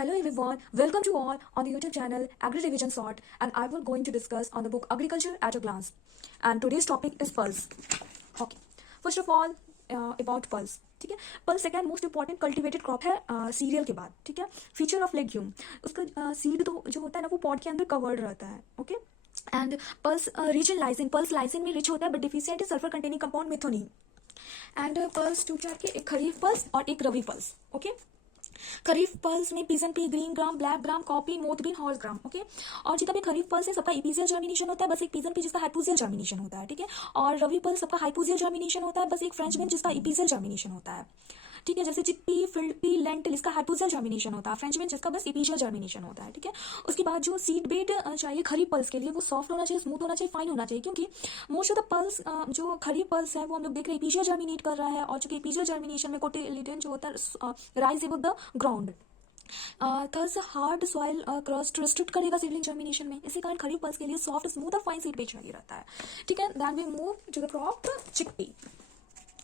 Hello everyone, welcome to all on the YouTube channel Agri Revision Sort, and I will going to discuss on the book Agriculture at a Glance. And today's topic is pulse. Okay, first of all about pulse. ठीक है, pulse second most important cultivated crop है serial के बाद. ठीक है, feature of legume, उसका seed तो जो होता है ना वो पॉट के अंदर कवर्ड रहता है. Okay, and pulse rich in lysine, pulse lysine में रिच होता है but deficient sulphur containing compound methionine. And pulse two चार के एक खरीफ पल्स और एक rabi pulse. Okay, kharif pulse में pigeon pea, green gram, black gram, cowpea, moth green, horse gram. Okay, और जितना भी खरीफ पल्स है सबका इपीजियल जर्मिनेशन होता है, बस एक पिजन पी जिसका हाइपोजियल जर्मिनेशन होता है. ठीक है, और रबी पल्स सबका हाइपोजियल जर्मिनेशन होता है, बस एक फ्रेंच बीन जिसका इपीजियल जर्मिनेशन होता है. ठीक है, जैसे चिकपी, फील्ड पी, लेंटिल इसका हाइपोजियल जर्मिनेशन होता है, फ्रेंच बीन जिसका बस इपीजियल जर्मिनेशन होता है. ठीक है, उसके बाद जो सीड बेड चाहिए खरीफ पल्स के लिए वो सॉफ्ट होना चाहिए, स्मूथ होना चाहिए, फाइन होना चाहिए, क्योंकि मोस्ट ऑफ द पल्स जो खरीफ पल्स है वो हम लोग देख रहे हैं इपीजियल जर्मिनेट कर रहा है, और जो इपीजियल जर्मिनेशन में कोटिलिडन जो होता है rise above the ground. Thus hard soil crust restrict करेगा सीडलिंग जर्मिनेशन में, इसी कारण खरीफ पल्स के लिए सॉफ्ट, स्मूथ और फाइन सीड बेड चाहिए रहता है. ठीक है, then we move to the crop chickpea.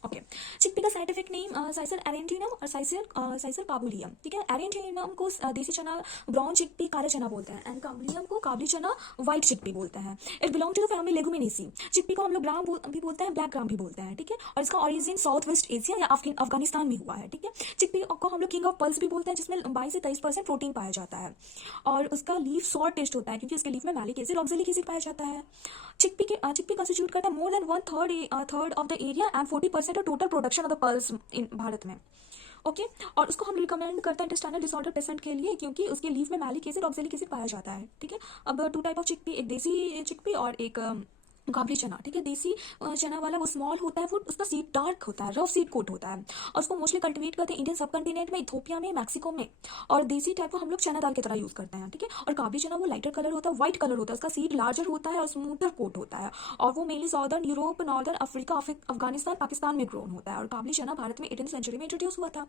Okay, chickpea का साइंटिफिक नेम साइसर एरेंटिनम और साइसर काबुलियम. ठीक है, एरेंटिनम को देसी चना ब्राउन चिकपी काला चना बोलते हैं, एंड काबुलियम को काबली चना व्हाइट चिकपी बोलते हैं. It belong to the family leguminosae. Chickpea को हम लोग ग्राम भी बोलते हैं, ब्लैक ग्राम भी बोलते हैं. ठीक है, और इसका ओरिजिन साउथ वेस्ट एशिया या अफगानिस्तान में हुआ है. ठीक है, चिकपी को हम लोग किंग ऑफ पल्स भी बोलते हैं, जिसमें 22 से 23% प्रोटीन पाया जाता है, और उसका लीफ सॉर टेस्ट होता है क्योंकि उसके लीफ में मैलिक एसिड, ऑक्जेलिक एसिड पाया जाता है. चिकपी कंस्टिट्यूट करता है more than 1/3 of the area and 40% of total production of the pulse इन भारत में. ओके, और उसको हम रिकमेंड करते हैं इंटेस्टाइनल डिसऑर्डर पेशेंट के लिए, क्योंकि उसके लीफ में मैलिक एसिड, ऑक्जेलिक एसिड पाया जाता है. ठीक है, अब टू टाइप ऑफ चिकपी, एक देसी चिकपी और एक काबली चना. ठीक है, देसी चना वाला वो स्मॉल होता है, वो उसका सीड डार्क होता है, रफ सीड कोट होता है, और उसको मोस्टली कल्टिवेट करते हैं इंडियन सब कंटिनेंट में, इथोपिया में, मैक्सिको में, और देसी टाइप को हम लोग चना दाल की तरह यूज करते हैं. ठीक है, और काबली चना वो लाइटर कलर होता है, व्हाइट कलर होता है, उसका सीड लार्जर होता है और स्मूथर कोट होता है, और वो mainly southern Europe, northern Africa, Afghanistan, Pakistan में ग्रोन होता है. और काबली चना भारत में 18वीं सेंचुरी में इंट्रोड्यूस हुआ था.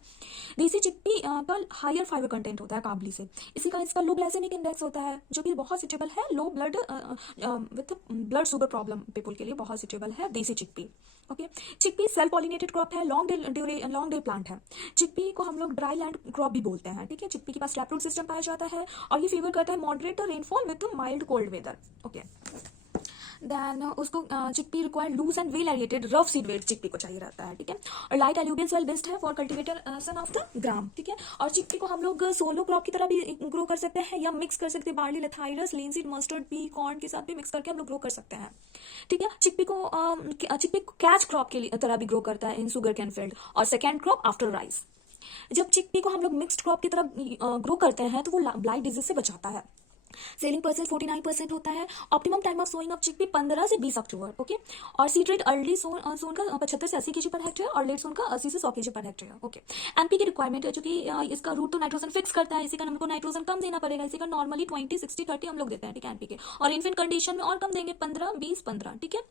देसी चिकपी का हायर फाइबर कंटेंट होता है काबली से, इसी का इसका लो ग्लाइसेमिक इंडेक्स होता है, जो कि बहुत सुटेबल है low blood with blood sugar problem people के लिए बहुत सुटेबल है देसी chickpea. Okay, chickpea self pollinated crop है, लॉन्ग डे प्लांट है. चिकपी को हम लोग ड्राई लैंड क्रॉप भी बोलते हैं. ठीक है, चिकपी के पास टैप रूट सिस्टम पाया जाता है, और ये फेवर करता है moderate rainfall with mild cold weather. Okay, then उसको chickpea required loose and well aerated rough seed bed chickpea को चाहिए रहता है. ठीक है, और लाइट एल्यूवियल सॉइल बेस्ड है for cultivation of the gram. ठीक है, और चिकपी को हम लोग सोलो क्रॉप की तरह भी ग्रो कर सकते हैं, या मिक्स कर सकते हैं barley, lathyrus, linseed, mustard, pea, corn के साथ भी मिक्स करके हम लोग ग्रो कर सकते हैं. ठीक है, चिकपी को कैच क्रॉप के लिए तरह भी ग्रो करता है इन शुगर कैन फील्ड, और सेकेंड क्रॉप आफ्टर राइस. जब चिकपी को हम लोग मिक्स्ड क्रॉप की तरह ग्रो करते हैं तो वो ब्लाइट डिजीज से बचाता है. सेलिंग परसेंट 49% होता है. Optimum time of sowing of chickpea 15 से 20 अक्टूबर. ओके, और सीड रेट अर्ली सोन का 75 से 80 kg पर हेक्टेयर, और लेट सोन का 80 से 100 kg पर हेक्टेयर. ओके, एनपी की रिक्वायरमेंट है, चूंकि इसका रूट तो नाइट्रोजन फिक्स करता है, इसी का हमको नाइट्रोजन कम देना पड़ेगा, इसी का नॉर्मली 20, 60, 30 हम लोग देते हैं. ठीक है, एनपी के, और इन्फेंट कंडीशन में और कम देंगे 15, 20, 15. ठीक है,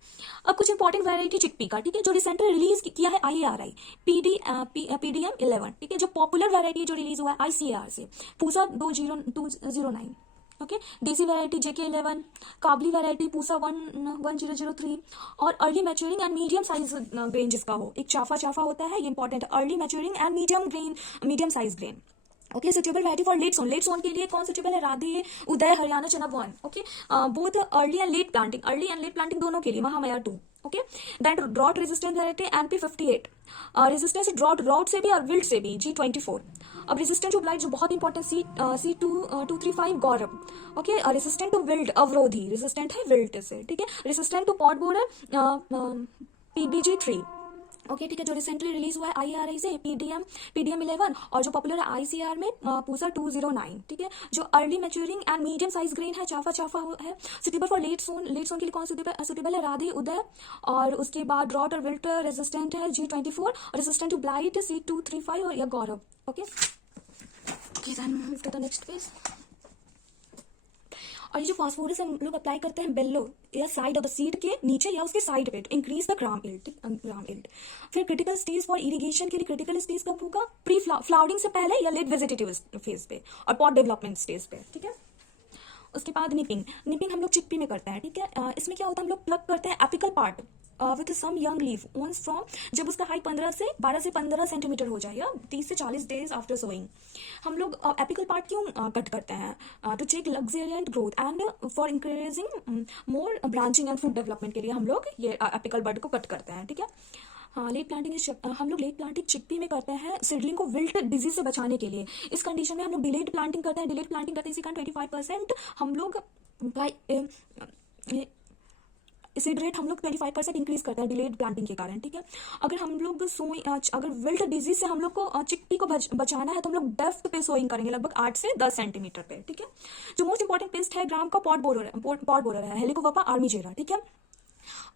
अब कुछ इंपॉर्टेंट वैरायटी चिकपी का. ठीक है, जो रिसेंटली रिलीज किया है IARI PDM 11. ठीक है, जो पॉपुलर वैरायटी जो रिलीज हुआ है ICAR से, Pusa 20209. Okay, desi variety JK11, kabuli variety Pusa 1003, और early maturing and medium size grain जिसका हो, एक चाफा होता है, ये इंपॉर्टेंट है, early maturing and medium size grain. Okay, suitable variety for late sown के लिए कौन सुटेबल है? राधे, उदय, Haryana Chana 1. Okay, both early and late planting दोनों के लिए Mahamaya 2. Okay, that drought resistant variety NP58, resistance drought से भी और विल्ट से भी G24. अब रेजिस्टेंट टू ब्लाइट जो बहुत important C235 Gaurav. Okay, resistant to wilt अवरोधी, रेजिस्टेंट है विल्ट से. ठीक है, resistant to pod borer PBG3. Okay, ठीक है, जो रिसेंटली रिलीज हुआ है IARI से PDM 11, और जो पॉपुलर है ICAR में पूसा 209. ठीक है, जो early maturing and medium size grain है, चाफा है, सुटेबल फॉर लेट सोन के लिए कौन सुटेबल है? राधे, उदय, और उसके बाद ड्रॉट और विल्ट रेजिस्टेंट है G24, resistant to blight C235 और या Gaurav. Okay, then move to the next page. और ये जो फास्फोरस हम लोग अप्लाई करते हैं बेलो या साइड ऑफ द सीड के नीचे या उसके साइड पे, इंक्रीज द ग्राम इल्ड. फिर क्रिटिकल स्टेज फॉर इरिगेशन के लिए क्रिटिकल स्टेज कब होगा? प्री फ्लावरिंग से पहले या लेट वेजिटेटिव फेज पे, और पॉट डेवलपमेंट स्टेज पे. ठीक है, उसके बाद निपिंग हम लोग चिकपी में करते हैं. ठीक है, इसमें क्या होता है, हम लोग प्लग करते हैं apical part with some young leaf ones from, जब उसका हाइट 12 से 15 सेंटीमीटर हो जाए या 30 से 40 डेज आफ्टर सोइंग। हम लोग एपिकल पार्ट क्यों कट करते हैं? To check luxuriant growth and for increasing more branching and fruit development के लिए हम लोग ये एपिकल बड को कट करते हैं, ठीक है। हाँ, लेट प्लांटिंग हम लोग लेट प्लांटिंग चिकपी में करते हैं सीडलिंग को विल्ट डिजीज से बचाने के लिए। इस कंडीशन में हम लोग डिलेड प्लांटिंग करते हैं। डिलेड प्लांटिंग करते हैं इसी कारण 25% हम लोग सीड रेट हम लोग 25% इंक्रीज करते हैं डिलेड प्लांटिंग के कारण, ठीक है। अगर हम लोग अगर विल्ट डिजीज से हम लोग को चिकपी को बचाना है तो हम लोग डेप्थ पे सोइंग करेंगे, लगभग 8 से 10 सेंटीमीटर पे, ठीक है। जो मोस्ट इंपॉर्टेंट पेस्ट है ग्राम का पॉट बोरर है, हेलिकोवर्पा आर्मीजेरा, ठीक है।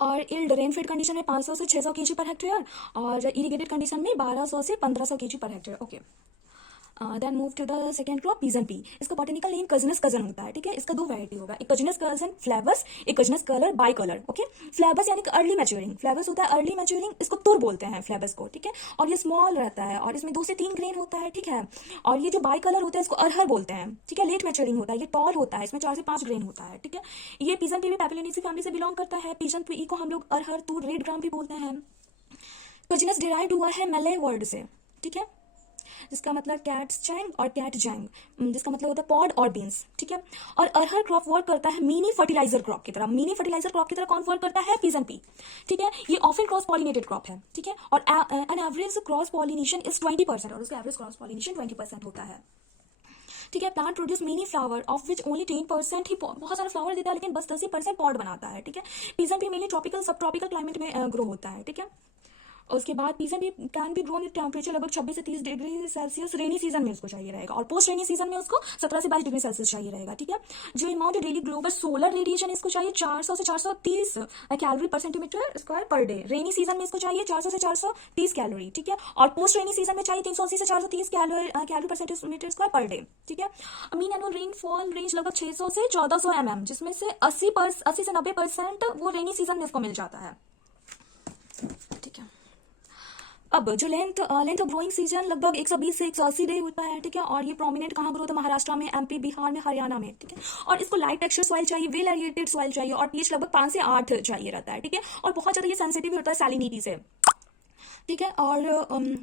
और इल्ड रेनफेड कंडीशन में 500 से 600 केजी पर हेक्टेयर और इरिगेटेड कंडीशन में 1200 से 1500 KG per hectare, okay. Then move to the second crop pigeon pea. इसका बॉटनिकल नेम कजनस कजन होता है, ठीक है। इसका दो वैरायटी होगा, एक कजनस कजन फ्लेवस, एक Cajanus colour by colour, okay. Flavus यानी कि अर्ली मैच्योरिंग, फ्लेवस होता है अर्ली मैच्योरिंग, इसको तुर बोलते हैं फ्लेवस को, ठीक है। और ये स्मॉल रहता है और इसमें 2 से 3 ग्रेन होता है, ठीक है। और ये जो बाई कलर होता है इसको अरहर बोलते हैं, ठीक है। लेट मैच्योरिंग होता है, ये टॉल होता है, इसमें 4 से 5 ग्रेन होता है, ठीक है। ये पीजन पी भी पैपिलिनेसी फैमिली से बिलोंग करता है। पीजन पी को हम लोग अरहर, तूर, रेड ग्राम भी बोलते हैं। कजनस डिराइव्ड हुआ है मलय वर्ड से, ठीक है, जिसका मतलब कैट्स चैंग और कैट जैंग, जिसका मतलब होता है पॉड और बीन्स, ठीक है। और अरहर क्रॉप वर्क करता है मिनी फर्टिलाइजर क्रॉप की तरह। मिनी फर्टिलाइजर क्रॉप की तरह कौन वर्क करता है? पीजन पी, ठीक है। ये ऑफन क्रॉस पॉलिनेटेड क्रॉप है, ठीक है। और an average cross pollination is 20% और उसका एवरेज क्रॉस पॉलिनेशन 20% होता है, ठीक है। Plant produce mini flower of which only 10% ही बहुत सारा फ्लावर देता है लेकिन बस 10% पॉड बनाता है, ठीक है। पीजन पी मेनली ट्रॉपिकल सब ट्रॉपिकल क्लाइमेट में ग्रो होता है, ठीक है। उसके बाद पीजन भी can be grown with temperature लगभग 26 से 30 डिग्री सेल्सियस रेनी सीजन में उसको चाहिए रहेगा और पोस्ट रेनी सीजन में उसको 17 से 22 डिग्री सेल्सियस चाहिए रहेगा, ठीक है। जो amount daily global solar radiation इसको चाहिए 400 से 430 कैलोरी पर centimetre square per day. Rainy season में इसको चाहिए 400 से 430 कैलोरी, ठीक है। और पोस्ट रेनी सीजन में चाहिए 380 से 430 कैलोरी पर सेंटीमीटर स्क्वायर पर डे, ठीक है। मीन एनुअल रेनफॉल रेंज लगभग 600 से 1400 mm, जिसमें से 80 से 90% वो रेनी सीजन में इसको मिल जाता है, ठीक है। अब जो लेंथ ऑफ ग्रोइंग सीजन लगभग 120 से 180 डे होता है, ठीक है। और ये प्रोमिनेंट कहाँ ग्रो होता है? महाराष्ट्र में, एमपी, बिहार में, हरियाणा में, ठीक है। और इसको लाइट टेक्सचर सॉइल चाहिए, वेल एरिएटेड सॉइल चाहिए और पीएच लगभग 5 से 8 चाहिए रहता है, ठीक है। और बहुत ज्यादा ये सेंसिटिव होता है सैलिनिटी से, ठीक है। और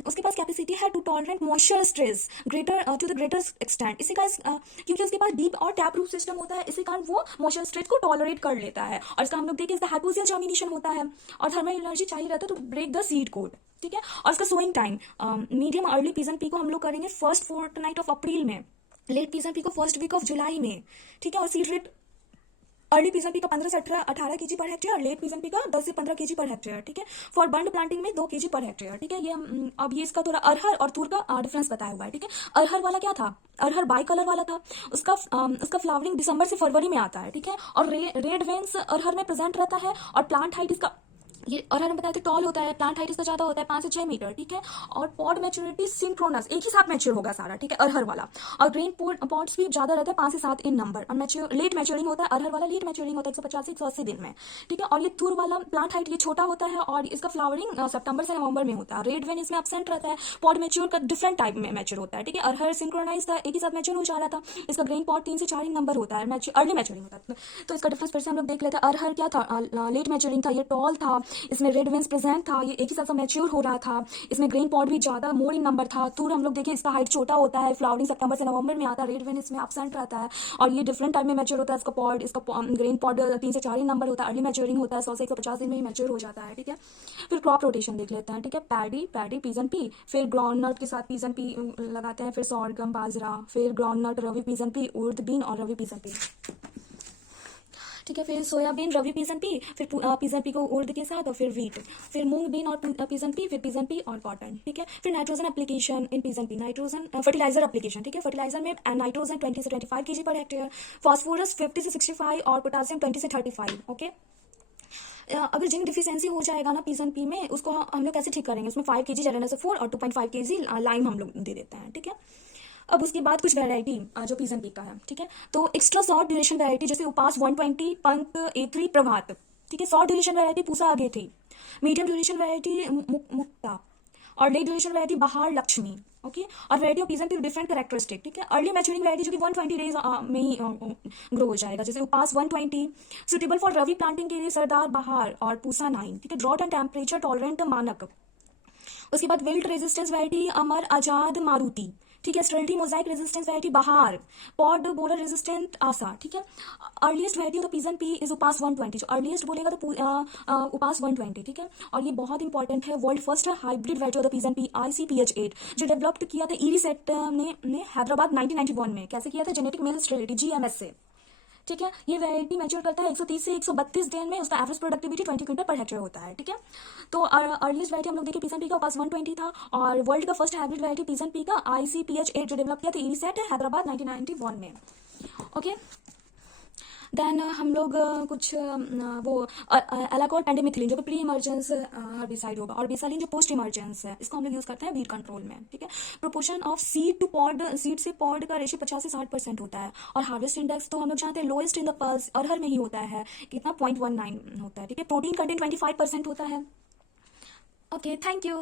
उसके पास कैपेसिटी है to tolerate moisture stress greater to the greater extent. इसी का क्योंकि उसके पास डीप और टैप रूट सिस्टम होता है, इसी कारण वो मॉइस्चर स्ट्रेस को टॉलरेट कर लेता है। और इसका हम लोग देखें इसका हाइपोक्सियल जर्मिनेशन होता है और थर्मल एनर्जी चाहिए रहता है to break the seed coat, ठीक है। और इसका sowing time medium early pigeon pea को हम लोग करेंगे फर्स्ट फोर्टनाइट ऑफ अप्रैल में, लेट पीजन पी को फर्स्ट वीक ऑफ जुलाई में, ठीक है। और seed rate early pigeon pea का 15 से 18 केजी पर हेक्टेयर और लेट पीजन पी का 10 से 15 केजी पर हेक्टेयर, ठीक है। फॉर बंड प्लांटिंग में 2 केजी पर हेक्टेयर, ठीक है। ये अब ये इसका थोड़ा अरहर और तूर का डिफरेंस बताया हुआ है, ठीक है। अरहर वाला क्या था? अरहर बाई कलर वाला था, उसका फ्लावरिंग दिसंबर से फरवरी में आता है, ठीक है। और रेड वेन्स अरहर में प्रेजेंट रहता है और प्लांट हाइट इसका ये अरहर में बताया था टॉल होता है, प्लांट हाइट इसका ज्यादा होता है 5 से 6 मीटर, ठीक है। और पॉड मैच्योरिटी सिंक्रोनस एक ही साथ मैच्योर होगा सारा, ठीक है, अरहर वाला। और ग्रेन पॉड्स भी ज्यादा रहता है 5 से 7 इन नंबर। और लेट मैच्योरिंग होता है अरहर वाला, लेट मैच्योरिंग होता है 150 से 180 दिन में, ठीक है। और ये तुर वाला प्लांट हाइट ये छोटा होता है और इसका फ्लावरिंग सितंबर से नवंबर में होता है। रेड वेन इसमें एब्सेंट रहता है। पॉड मैच्योर का डिफरेंट टाइप में मैच्योर होता है, ठीक है। अरहर सिंक्रोनाइज था, एक ही साथ मैच्योर हो जा रहा था। इसका ग्रेन पॉड 3 से 4 इन नंबर होता है, अर्ली मैच्योरिंग होता है। तो इसका डिफरेंस फिर से हम लोग देख लेते हैं। अरहर क्या था? लेट मैच्योरिंग था, ये टॉल था, इसमें रेड वेन्स प्रेजेंट था, ये एक ही साथ मैच्योर हो रहा था, इसमें ग्रेन पॉड भी ज्यादा मोर इन नंबर था। तूर हम लोग देखें इसका हाइट छोटा होता है, फ्लावरिंग सितंबर से नवंबर में आता है, रेड वेन इसमें एब्सेंट रहता है और ये डिफरेंट टाइम में मैच्योर होता है। इसका ग्रेन पॉड 3 से 4 इन नंबर होता है, अर्ली मैच्योरिंग होता है, 100 से 150 दिन में ही मैच्योर हो जाता है, ठीक है। फिर क्रॉप रोटेशन देख लेते हैं, ठीक है। पैडी पीजन पी, फिर ग्राउंडनट के साथ पीजन पी लगाते हैं, फिर सॉर्गम बाजरा, फिर groundnut rabi pigeon pea, urad bean और रवि पीजन पी, ठीक है। फिर सोयाबीन रवि पीजन पी, फिर पीजन पी को उर्द के साथ और फिर वीट, फिर मूंग बीन और पीजन पी, फिर पीजन पी और कॉटन, ठीक है। फिर nitrogen application in pigeon pea, nitrogen fertiliser application, ठीक है। फर्टिलाइजर में नाइट्रोजन 20 से 25 केजी पर हेक्टेयर, फास्फोरस 50 से 65 और पोटासियम 20 से 35, ओके। अगर जिंक डिफिशियंसी हो जाएगा ना पीजन पी में, उसको हम लोग कैसे ठीक करेंगे? उसमें 5 केजी जेरेनासोफोर और 2.5 केजी लाइम हम लोग दे देते हैं, ठीक है। अब उसके बाद कुछ वैरायटी जो पीजन पी का है, ठीक है। तो एक्स्ट्रा शॉर्ट ड्यूरेशन वैरायटी जैसे उपास 120, पंक A3 प्रभात, ठीक है। शॉर्ट ड्यूरेशन वैरायटी पूसा आगे थी। मीडियम ड्यूरेशन वैरायटी मुक्ता और लेट ड्यूरेशन वैरायटी बहार लक्ष्मी, ओके। और वैरायटी ऑफ पीजन की डिफरेंट कैरेक्टरिस्टिक, ठीक है। अर्ली मैच्योरिंग वैरायटी जो कि 120 डेज में ही ग्रो हो जाएगा, जैसे उपास 120, सुटेबल फॉर रवि प्लांटिंग के लिए सरदार बहार और पूसा 9, ठीक है। ड्रॉट एंड टेम्परेचर टॉलरेंट मानक। उसके बाद wilt resistance variety Amar Azad Maruti, ठीक है। Sterility mosaic resistance variety Bahar, pod borer resistant Asha, ठीक है। Earliest variety of the pigeon pea is Upas 120, जो अर्लीस्ट बोलेगा तो उपास 120, ठीक है। और ये बहुत इंपॉर्टेंट है, world first hybrid variety of the pigeon pea ICPH8 जो डेवलप्ड किया था ईरी सेट ने हैदराबाद 1991 में। कैसे किया था? जेनेटिक मेल स्टेरिलिटी GMS से, ठीक है। ये वैरायटी मैच्योर करता है 130 से 132 दिन में, उसका average productivity 20 quintal per hectare होता है, ठीक है। तो अर्लीस्ट वैरायटी हम लोग देखिए पीसन पी का पास 120 था, और वर्ल्ड का फर्स्ट हाइब्रिड वैरायटी पीसन पी का ICPH8 जो डेवलप किया था ईरीसेट हैदराबाद 1991 में, ओके। देन हम लोग कुछ वो एलाकोल पेंडिमिथिलिन जो कि प्री इमर्जेंस हर्बिसाइड होगा, और बेसालिन जो पोस्ट इमर्जेंस है, इसको हम लोग यूज करते हैं वीड कंट्रोल में, ठीक है। Proportion of seed to pod, seed से पॉड का रेशियो 50 से 60% होता है। और हार्वेस्ट इंडेक्स तो हम लोग जानते हैं लोएस्ट इन द पल्स अरहर में ही होता है, कितना 0.19 होता है, ठीक है। प्रोटीन कंटेंट 25% होता है, ओके। Thank you.